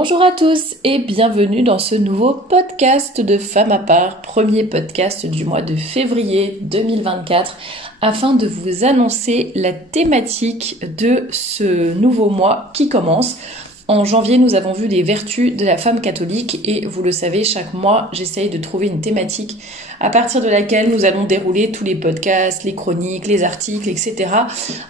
Bonjour à tous et bienvenue dans ce nouveau podcast de Femme à part, premier podcast du mois de février 2024, afin de vous annoncer la thématique de ce nouveau mois qui commence. En janvier, nous avons vu les vertus de la femme catholique et vous le savez, chaque mois, j'essaye de trouver une thématique à partir de laquelle nous allons dérouler tous les podcasts, les chroniques, les articles, etc.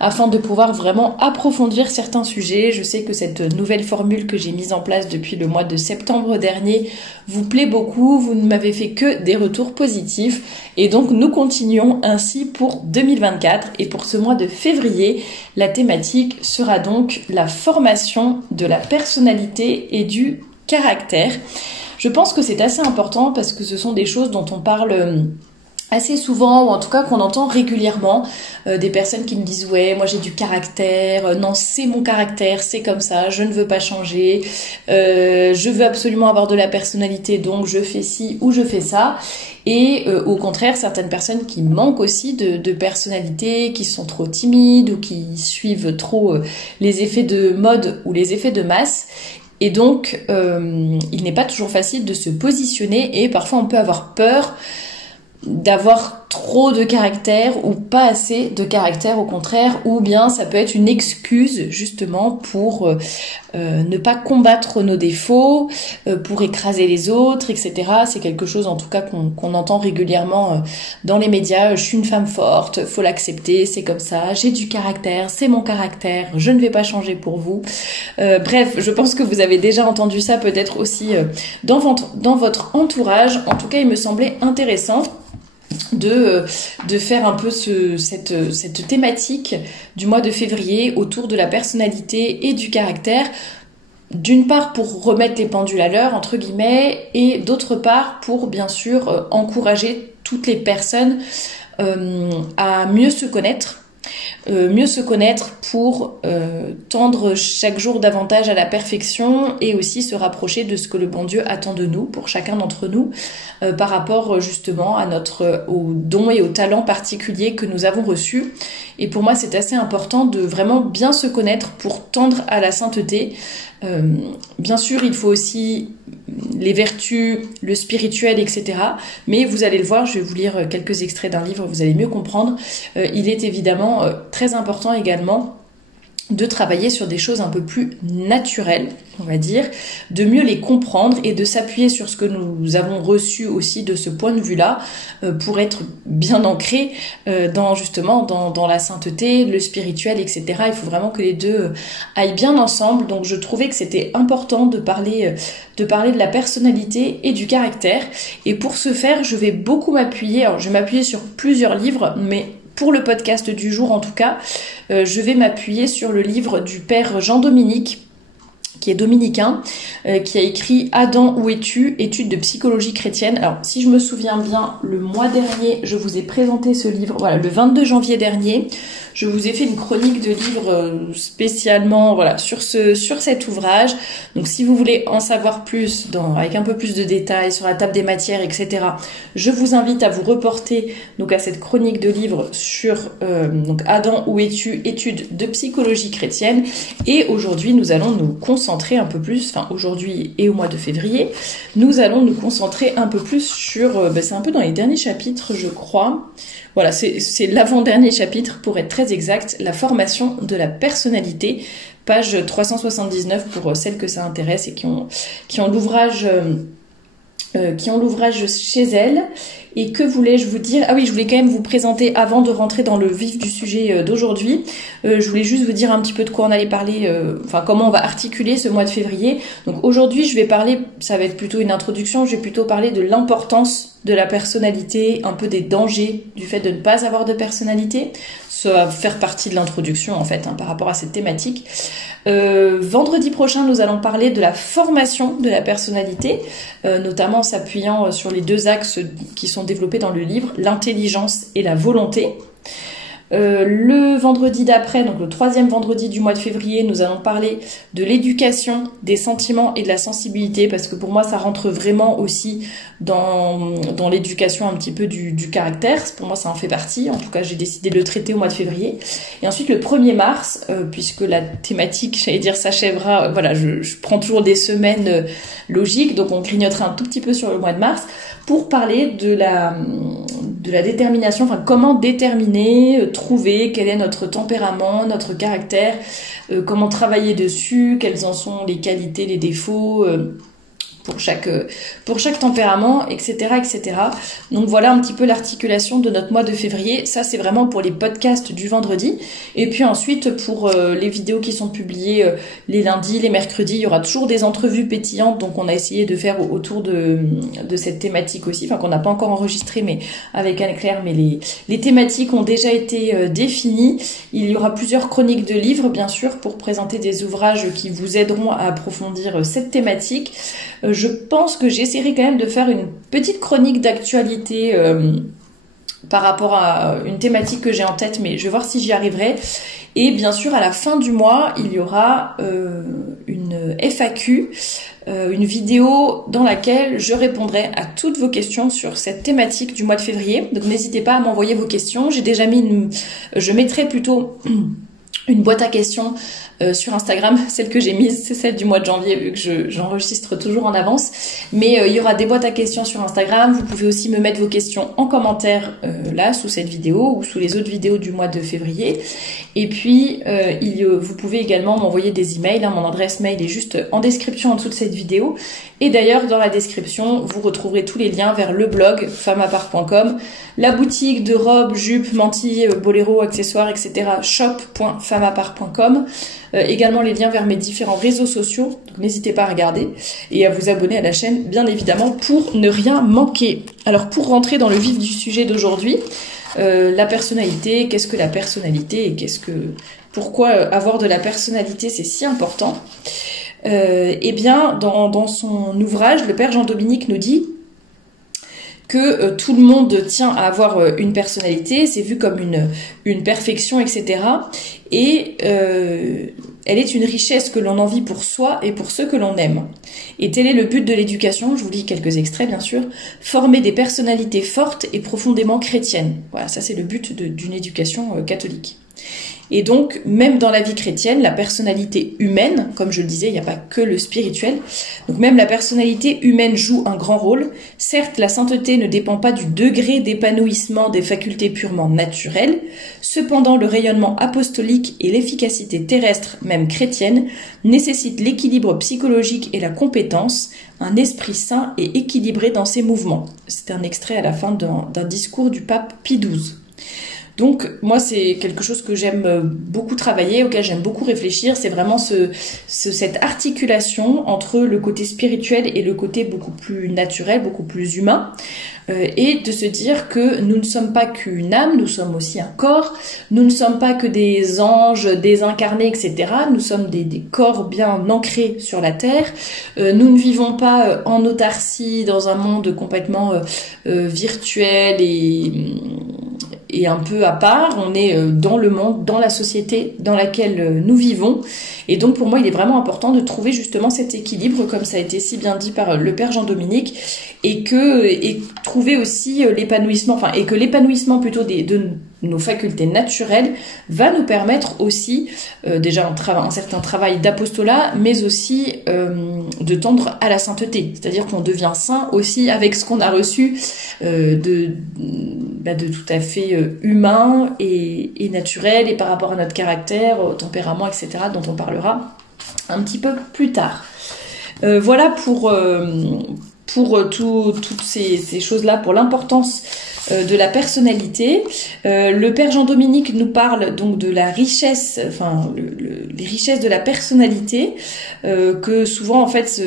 afin de pouvoir vraiment approfondir certains sujets. Je sais que cette nouvelle formule que j'ai mise en place depuis le mois de septembre dernier vous plaît beaucoup, vous ne m'avez fait que des retours positifs et donc nous continuons ainsi pour 2024 et pour ce mois de février, la thématique sera donc la formation de la personnalité et du caractère. Je pense que c'est assez important parce que ce sont des choses dont on parle assez souvent, ou en tout cas qu'on entend régulièrement, des personnes qui me disent « ouais, moi j'ai du caractère, non c'est mon caractère, c'est comme ça, je ne veux pas changer, je veux absolument avoir de la personnalité, donc je fais ci ou je fais ça ». Et au contraire, certaines personnes qui manquent aussi de personnalité, qui sont trop timides ou qui suivent trop les effets de mode ou les effets de masse. Et donc, il n'est pas toujours facile de se positionner et parfois on peut avoir peur d'avoir trop de caractère ou pas assez de caractère au contraire, ou bien ça peut être une excuse justement pour ne pas combattre nos défauts, pour écraser les autres, etc. C'est quelque chose en tout cas qu'on entend régulièrement dans les médias. Je suis une femme forte, faut l'accepter, c'est comme ça, j'ai du caractère, c'est mon caractère, je ne vais pas changer pour vous. Bref, je pense que vous avez déjà entendu ça peut-être aussi dans votre entourage. En tout cas, il me semblait intéressant de faire un peu cette thématique du mois de février autour de la personnalité et du caractère, d'une part pour remettre les pendules à l'heure entre guillemets et d'autre part pour bien sûr encourager toutes les personnes à mieux se connaître pour tendre chaque jour davantage à la perfection et aussi se rapprocher de ce que le bon Dieu attend de nous, pour chacun d'entre nous, par rapport justement aux dons et aux talents particuliers que nous avons reçus. Et pour moi, c'est assez important de vraiment bien se connaître pour tendre à la sainteté. Bien sûr, il faut aussi les vertus, le spirituel, etc. Mais vous allez le voir, je vais vous lire quelques extraits d'un livre, vous allez mieux comprendre. Il est évidemment très important également de travailler sur des choses un peu plus naturelles, on va dire, de mieux les comprendre et de s'appuyer sur ce que nous avons reçu aussi de ce point de vue-là pour être bien ancré dans la sainteté, le spirituel, etc. Il faut vraiment que les deux aillent bien ensemble. Donc je trouvais que c'était important de parler de la personnalité et du caractère. Et pour ce faire, je vais beaucoup m'appuyer. Alors je vais m'appuyer sur plusieurs livres, mais pour le podcast du jour en tout cas, je vais m'appuyer sur le livre du père Jean-Dominique, qui est dominicain, qui a écrit « Adam, où es-tu ? Études de psychologie chrétienne ». Alors, si je me souviens bien, le mois dernier, je vous ai présenté ce livre, voilà, le 22 janvier dernier, je vous ai fait une chronique de livres spécialement, voilà, sur cet ouvrage. Donc, si vous voulez en savoir plus, avec un peu plus de détails sur la table des matières, etc., je vous invite à vous reporter donc à cette chronique de livres sur donc Adam, où es-tu ? Études de psychologie chrétienne. Et aujourd'hui, nous allons nous concentrer un peu plus, enfin aujourd'hui et au mois de février, nous allons nous concentrer un peu plus sur, c'est un peu dans les derniers chapitres, je crois. Voilà, c'est l'avant-dernier chapitre pour être très exact, la formation de la personnalité, page 379 pour celles que ça intéresse et qui ont l'ouvrage chez elles. Et que voulais-je vous dire ? Ah oui, je voulais quand même vous présenter, avant de rentrer dans le vif du sujet d'aujourd'hui, je voulais juste vous dire un petit peu de quoi on allait parler, comment on va articuler ce mois de février. Donc aujourd'hui, je vais parler, ça va être plutôt une introduction, je vais plutôt parler de l'importance de la personnalité, un peu des dangers du fait de ne pas avoir de personnalité. Ça va faire partie de l'introduction en fait, par rapport à cette thématique. Vendredi prochain, nous allons parler de la formation de la personnalité, notamment en s'appuyant sur les deux axes qui sont développés dans le livre, l'intelligence et la volonté. Le vendredi d'après, donc le 3e vendredi du mois de février, nous allons parler de l'éducation, des sentiments et de la sensibilité, parce que pour moi ça rentre vraiment aussi dans l'éducation un petit peu du caractère. Pour moi ça en fait partie, en tout cas j'ai décidé de le traiter au mois de février. Et ensuite le 1er mars, puisque la thématique, j'allais dire, s'achèvera, voilà, je prends toujours des semaines logiques, donc on grignotera un tout petit peu sur le mois de mars, pour parler de la détermination, enfin comment déterminer, trouver quel est notre tempérament, notre caractère, comment travailler dessus, quelles en sont les qualités, les défauts pour chaque tempérament, etc., etc. Donc voilà un petit peu l'articulation de notre mois de février. Ça, c'est vraiment pour les podcasts du vendredi. Et puis ensuite, pour les vidéos qui sont publiées les lundis, les mercredis, il y aura toujours des entrevues pétillantes. Donc on a essayé de faire autour de cette thématique aussi, enfin qu'on n'a pas encore enregistré, mais avec Anne-Claire. Mais les thématiques ont déjà été définies. Il y aura plusieurs chroniques de livres, bien sûr, pour présenter des ouvrages qui vous aideront à approfondir cette thématique. Je pense que j'essaierai quand même de faire une petite chronique d'actualité par rapport à une thématique que j'ai en tête, mais je vais voir si j'y arriverai. Et bien sûr, à la fin du mois, il y aura une FAQ, une vidéo dans laquelle je répondrai à toutes vos questions sur cette thématique du mois de février. Donc n'hésitez pas à m'envoyer vos questions. J'ai déjà mis je mettrai plutôt une boîte à questions sur Instagram. Celle que j'ai mise, c'est celle du mois de janvier, vu que j'enregistre toujours en avance. Mais il y aura des boîtes à questions sur Instagram. Vous pouvez aussi me mettre vos questions en commentaire là, sous cette vidéo ou sous les autres vidéos du mois de février. Et puis, vous pouvez également m'envoyer des emails. Mon adresse mail est juste en description en dessous de cette vidéo. Et d'ailleurs, dans la description, vous retrouverez tous les liens vers le blog femmapart.com, la boutique de robes, jupes, mantilles, boléros, accessoires, etc. shop.femmapart.com. Également les liens vers mes différents réseaux sociaux, donc n'hésitez pas à regarder et à vous abonner à la chaîne bien évidemment pour ne rien manquer. Alors pour rentrer dans le vif du sujet d'aujourd'hui, la personnalité, qu'est-ce que la personnalité et pourquoi avoir de la personnalité c'est si important? Eh bien dans son ouvrage, le père Jean-Dominique nous dit que tout le monde tient à avoir une personnalité, c'est vu comme une perfection, etc. Et elle est une richesse que l'on envie pour soi et pour ceux que l'on aime. Et tel est le but de l'éducation, je vous lis quelques extraits bien sûr, former des personnalités fortes et profondément chrétiennes. Voilà, ça c'est le but d'une éducation catholique. Et donc, même dans la vie chrétienne, la personnalité humaine, comme je le disais, il n'y a pas que le spirituel, donc même la personnalité humaine joue un grand rôle. Certes, la sainteté ne dépend pas du degré d'épanouissement des facultés purement naturelles, cependant le rayonnement apostolique et l'efficacité terrestre, même chrétienne, nécessitent l'équilibre psychologique et la compétence, un esprit sain et équilibré dans ses mouvements. C'est un extrait à la fin d'un discours du pape Pie XII. Donc moi c'est quelque chose que j'aime beaucoup travailler, auquel j'aime beaucoup réfléchir, c'est vraiment cette articulation entre le côté spirituel et le côté beaucoup plus naturel, beaucoup plus humain, et de se dire que nous ne sommes pas qu'une âme, nous sommes aussi un corps, nous ne sommes pas que des anges désincarnés, etc. Nous sommes des corps bien ancrés sur la terre, nous ne vivons pas en autarcie dans un monde complètement virtuel et un peu à part, on est dans le monde, dans la société dans laquelle nous vivons. Et donc pour moi, il est vraiment important de trouver justement cet équilibre, comme ça a été si bien dit par le père Jean-Dominique, et trouver aussi l'épanouissement, enfin, et que l'épanouissement plutôt de nos facultés naturelles va nous permettre aussi déjà un certain travail d'apostolat, mais aussi de tendre à la sainteté, c'est-à-dire qu'on devient saint aussi avec ce qu'on a reçu de tout à fait humain et naturel, et par rapport à notre caractère, au tempérament, etc., dont on parlera un petit peu plus tard. Voilà pour toutes ces choses-là, pour l'importance de la personnalité. Le père Jean-Dominique nous parle donc de la richesse, enfin les richesses de la personnalité, que souvent en fait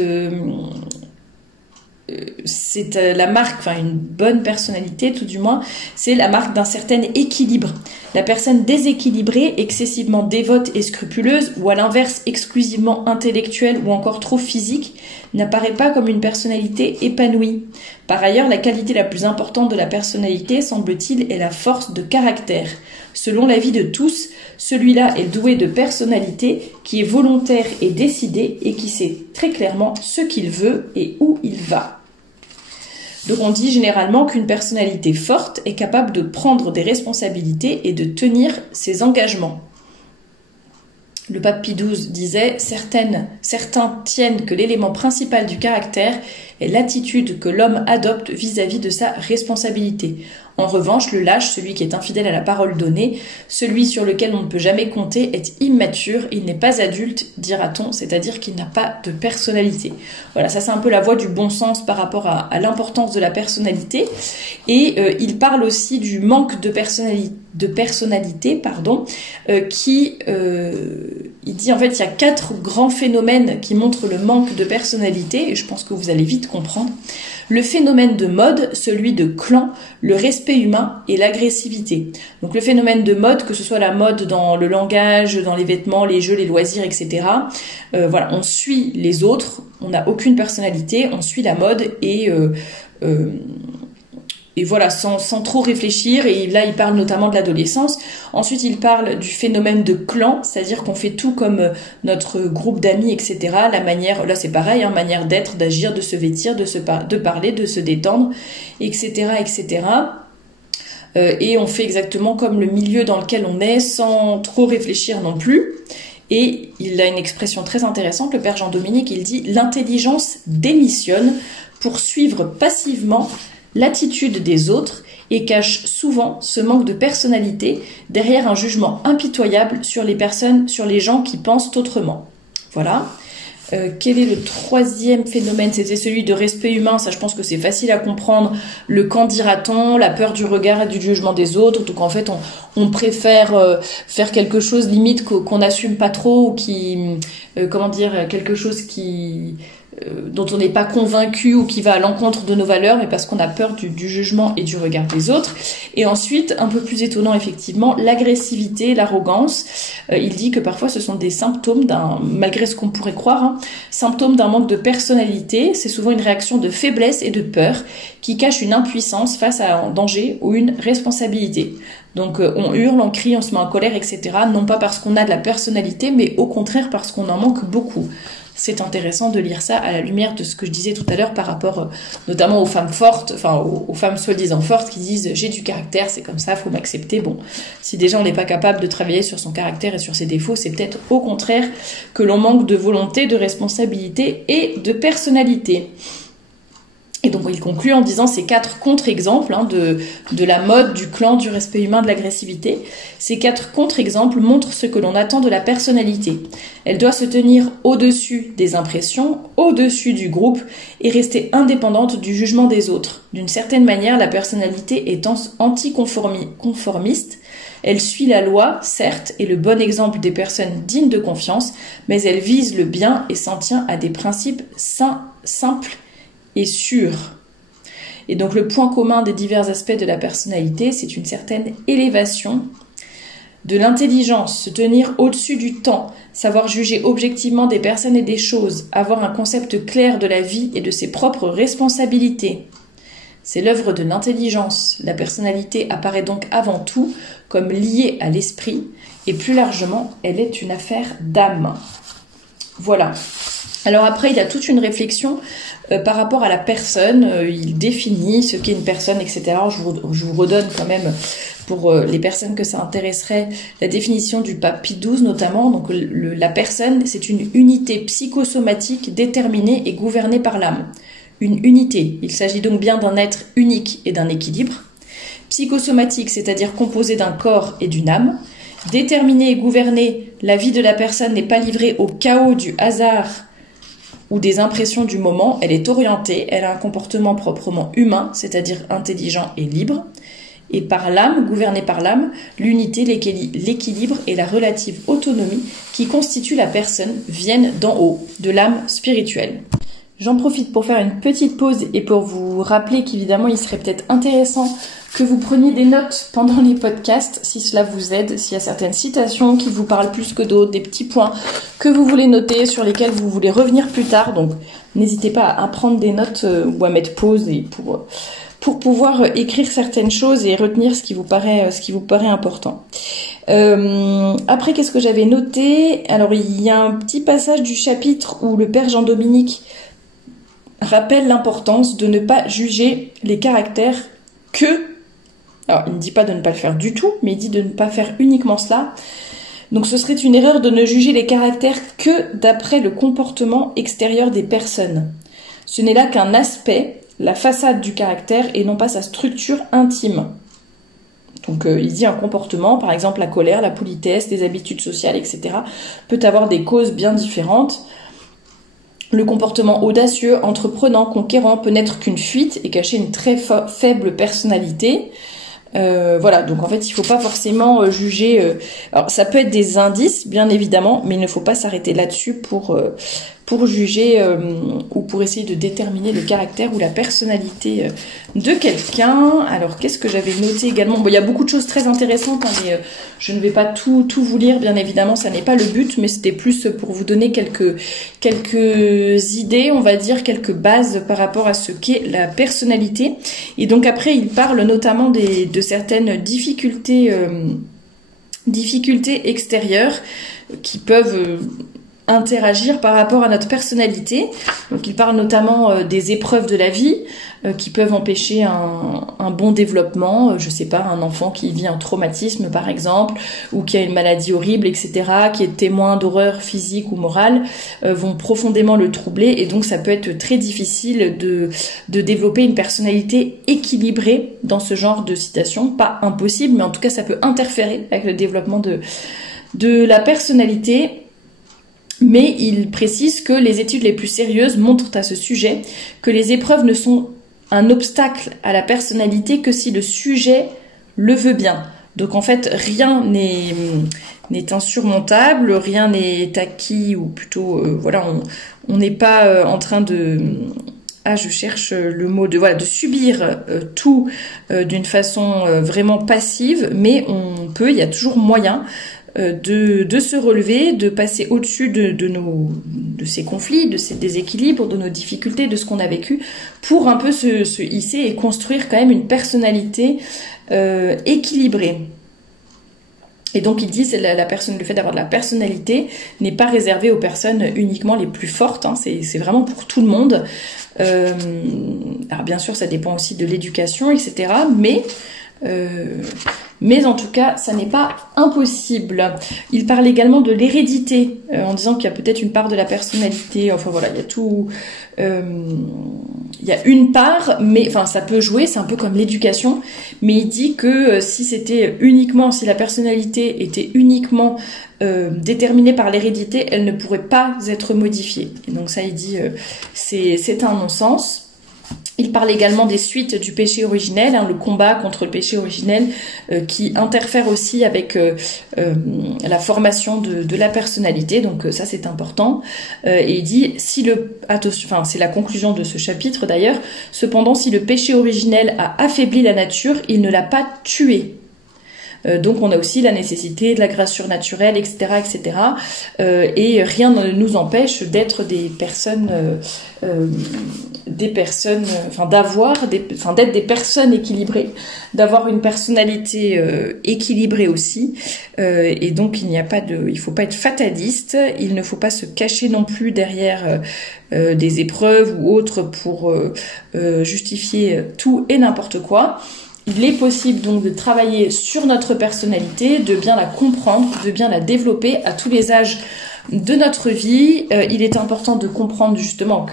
c'est la marque, enfin une bonne personnalité tout du moins, c'est la marque d'un certain équilibre. La personne déséquilibrée, excessivement dévote et scrupuleuse, ou à l'inverse exclusivement intellectuelle ou encore trop physique, n'apparaît pas comme une personnalité épanouie. Par ailleurs, la qualité la plus importante de la personnalité, semble-t-il, est la force de caractère. Selon l'avis de tous, celui-là est doué de personnalité, qui est volontaire et décidé et qui sait très clairement ce qu'il veut et où il va. Donc on dit généralement qu'une personnalité forte est capable de prendre des responsabilités et de tenir ses engagements. Le pape Pie XII disait « Certains tiennent que l'élément principal du caractère est l'attitude que l'homme adopte vis-à-vis de sa responsabilité. En revanche, le lâche, celui qui est infidèle à la parole donnée, celui sur lequel on ne peut jamais compter, est immature, il n'est pas adulte, dira-t-on, c'est-à-dire qu'il n'a pas de personnalité. » Voilà, ça c'est un peu la voie du bon sens par rapport à l'importance de la personnalité. Et il parle aussi du manque de personnalité, il dit en fait il y a 4 grands phénomènes qui montrent le manque de personnalité, et je pense que vous allez vite comprendre. Le phénomène de mode, celui de clan, le respect humain et l'agressivité. Donc le phénomène de mode, que ce soit la mode dans le langage, dans les vêtements, les jeux, les loisirs, etc. Voilà, on suit les autres, on n'a aucune personnalité, on suit la mode et voilà, sans trop réfléchir. Et là, il parle notamment de l'adolescence. Ensuite, il parle du phénomène de clan, c'est-à-dire qu'on fait tout comme notre groupe d'amis, etc. La manière, là c'est pareil, manière d'être, d'agir, de se vêtir, de parler, de se détendre, etc., etc. Et on fait exactement comme le milieu dans lequel on est, sans trop réfléchir non plus. Et il a une expression très intéressante, le père Jean-Dominique, il dit « L'intelligence démissionne pour suivre passivement l'attitude des autres et cache souvent ce manque de personnalité derrière un jugement impitoyable sur les gens qui pensent autrement. » Voilà. Quel est le 3e phénomène? C'était celui de respect humain. Ça, je pense que c'est facile à comprendre. Le qu'en dira-t-on, la peur du regard et du jugement des autres. Donc en fait, on préfère faire quelque chose limite qu'on n'assume pas trop, ou quelque chose dont on n'est pas convaincu ou qui va à l'encontre de nos valeurs, mais parce qu'on a peur du jugement et du regard des autres. Et ensuite, un peu plus étonnant effectivement, l'agressivité, l'arrogance. Il dit que parfois ce sont des symptômes malgré ce qu'on pourrait croire, symptômes d'un manque de personnalité. C'est souvent une réaction de faiblesse et de peur qui cache une impuissance face à un danger ou une responsabilité. Donc on hurle, on crie, on se met en colère, etc. Non pas parce qu'on a de la personnalité, mais au contraire parce qu'on en manque beaucoup. C'est intéressant de lire ça à la lumière de ce que je disais tout à l'heure par rapport notamment aux femmes fortes, enfin aux femmes soi-disant fortes qui disent « j'ai du caractère, c'est comme ça, faut m'accepter ». Bon, si déjà on n'est pas capable de travailler sur son caractère et sur ses défauts, c'est peut-être au contraire que l'on manque de volonté, de responsabilité et de personnalité. Et donc il conclut en disant ces 4 contre-exemples de la mode, du clan, du respect humain, de l'agressivité. Ces 4 contre-exemples montrent ce que l'on attend de la personnalité. Elle doit se tenir au-dessus des impressions, au-dessus du groupe et rester indépendante du jugement des autres. D'une certaine manière, la personnalité est anticonformiste. Elle suit la loi, certes, et le bon exemple des personnes dignes de confiance, mais elle vise le bien et s'en tient à des principes simples et sûr. Et donc le point commun des divers aspects de la personnalité, c'est une certaine élévation de l'intelligence, se tenir au-dessus du temps, savoir juger objectivement des personnes et des choses, avoir un concept clair de la vie et de ses propres responsabilités. C'est l'œuvre de l'intelligence. La personnalité apparaît donc avant tout comme liée à l'esprit, et plus largement, elle est une affaire d'âme. Voilà. Alors après, il y a toute une réflexion par rapport à la personne. Il définit ce qu'est une personne, etc. Je vous redonne quand même, pour les personnes que ça intéresserait, la définition du pape Pie XII notamment. Donc la personne, c'est une unité psychosomatique déterminée et gouvernée par l'âme. Une unité. Il s'agit donc bien d'un être unique et d'un équilibre. Psychosomatique, c'est-à-dire composé d'un corps et d'une âme. Déterminée et gouvernée, la vie de la personne n'est pas livrée au chaos du hasard ou des impressions du moment, elle est orientée, elle a un comportement proprement humain, c'est-à-dire intelligent et libre. Et par l'âme, gouvernée par l'âme, l'unité, l'équilibre et la relative autonomie qui constituent la personne viennent d'en haut, de l'âme spirituelle. J'en profite pour faire une petite pause et pour vous rappeler qu'évidemment il serait peut-être intéressant que vous preniez des notes pendant les podcasts, si cela vous aide, s'il y a certaines citations qui vous parlent plus que d'autres, des petits points que vous voulez noter, sur lesquels vous voulez revenir plus tard. Donc, n'hésitez pas à prendre des notes ou à mettre pause et pour pouvoir écrire certaines choses et retenir ce qui vous paraît important. Après, qu'est-ce que j'avais noté? Alors, il y a un petit passage du chapitre où le père Jean-Dominique rappelle l'importance de ne pas juger les caractères que... Alors, il ne dit pas de ne pas le faire du tout, mais il dit de ne pas faire uniquement cela. Donc, ce serait une erreur de ne juger les caractères que d'après le comportement extérieur des personnes. Ce n'est là qu'un aspect, la façade du caractère, et non pas sa structure intime. Donc, il dit un comportement, par exemple la colère, la politesse, les habitudes sociales, etc., peut avoir des causes bien différentes. Le comportement audacieux, entreprenant, conquérant peut n'être qu'une fuite et cacher une très faible personnalité. Voilà, donc en fait, il faut pas forcément juger... alors, ça peut être des indices, bien évidemment, mais il ne faut pas s'arrêter là-dessus pour juger ou pour essayer de déterminer le caractère ou la personnalité de quelqu'un. Alors, qu'est-ce que j'avais noté également? Bon, il y a beaucoup de choses très intéressantes, hein, mais je ne vais pas tout vous lire, bien évidemment, ça n'est pas le but, mais c'était plus pour vous donner quelques idées, on va dire, quelques bases par rapport à ce qu'est la personnalité. Et donc après, il parle notamment de certaines difficultés extérieures qui peuvent interagir par rapport à notre personnalité. Donc il parle notamment des épreuves de la vie qui peuvent empêcher un bon développement. Je sais pas, un enfant qui vit un traumatisme par exemple, ou qui a une maladie horrible, etc., qui est témoin d'horreurs physiques ou morales, vont profondément le troubler, et donc ça peut être très difficile de développer une personnalité équilibrée dans ce genre de situation. Pas impossible, mais en tout cas ça peut interférer avec le développement de la personnalité. Mais il précise que les études les plus sérieuses montrent à ce sujet que les épreuves ne sont un obstacle à la personnalité que si le sujet le veut bien. Donc en fait, rien n'est insurmontable, rien n'est acquis, ou plutôt, voilà, on n'est pas en train de... je cherche le mot de subir tout d'une façon vraiment passive, mais il y a toujours moyen de se relever, de passer au-dessus de ces conflits, de ces déséquilibres, de nos difficultés, de ce qu'on a vécu, pour un peu se hisser et construire quand même une personnalité équilibrée. Et donc il dit que le fait d'avoir de la personnalité n'est pas réservé aux personnes uniquement les plus fortes, hein, c'est vraiment pour tout le monde. Alors bien sûr ça dépend aussi de l'éducation, etc., mais en tout cas, ça n'est pas impossible. Il parle également de l'hérédité, en disant qu'il y a peut-être une part de la personnalité, enfin voilà, il y a tout... il y a une part, mais enfin ça peut jouer, c'est un peu comme l'éducation, mais il dit que si la personnalité était uniquement déterminée par l'hérédité, elle ne pourrait pas être modifiée. Et donc ça, il dit, c'est un non-sens. Il parle également des suites du péché originel, hein, le combat contre le péché originel qui interfère aussi avec la formation de la personnalité, donc ça c'est important. Et il dit, c'est la conclusion de ce chapitre d'ailleurs, cependant si le péché originel a affaibli la nature, il ne l'a pas tuée. Donc on a aussi la nécessité de la grâce surnaturelle, etc., etc. Et rien ne nous empêche d'être d'être des personnes équilibrées, d'avoir une personnalité équilibrée aussi. Et donc il faut pas être fataliste, il ne faut pas se cacher non plus derrière des épreuves ou autres pour justifier tout et n'importe quoi. Il est possible donc de travailler sur notre personnalité, de bien la comprendre, de bien la développer à tous les âges de notre vie. Il est important de comprendre justement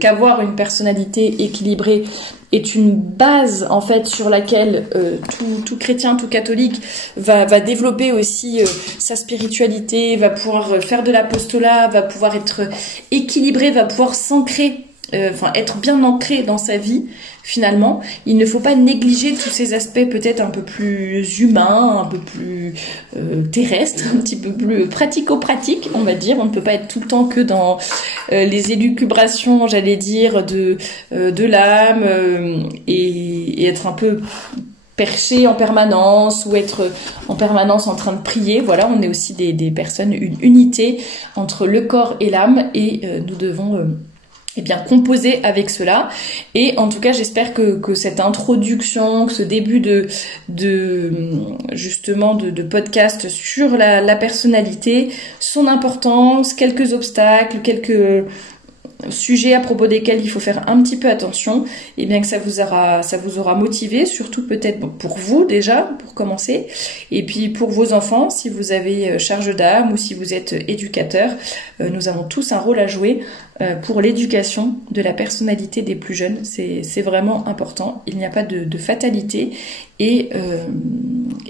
qu'avoir une personnalité équilibrée est une base en fait sur laquelle tout chrétien, tout catholique va développer aussi sa spiritualité, va pouvoir faire de l'apostolat, va pouvoir être équilibré, va pouvoir s'ancrer, être bien ancré dans sa vie. Finalement, il ne faut pas négliger tous ces aspects peut-être un peu plus humains, un peu plus terrestres, un petit peu plus pratico-pratiques, on va dire. On ne peut pas être tout le temps que dans les élucubrations, j'allais dire, de l'âme et être un peu percher en permanence ou être en permanence en train de prier. Voilà, on est aussi des personnes, une unité entre le corps et l'âme, et nous devons composer avec cela. Et en tout cas, j'espère que cette introduction, que ce début de podcast sur la personnalité, son importance, quelques obstacles, quelques sujets à propos desquels il faut faire un petit peu attention, et bien que ça vous aura motivé, surtout peut-être pour vous déjà, pour commencer, et puis pour vos enfants, si vous avez charge d'âme ou si vous êtes éducateur, nous avons tous un rôle à jouer pour l'éducation de la personnalité des plus jeunes. C'est vraiment important, il n'y a pas de fatalité, et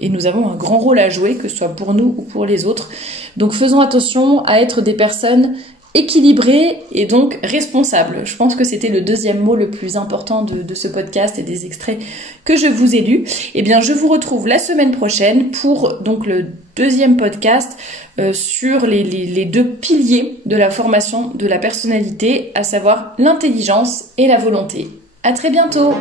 nous avons un grand rôle à jouer, que ce soit pour nous ou pour les autres. Donc faisons attention à être des personnes équilibré et donc responsable. Je pense que c'était le deuxième mot le plus important de ce podcast et des extraits que je vous ai lus. Eh bien, je vous retrouve la semaine prochaine pour donc le deuxième podcast sur les deux piliers de la formation de la personnalité, à savoir l'intelligence et la volonté. À très bientôt!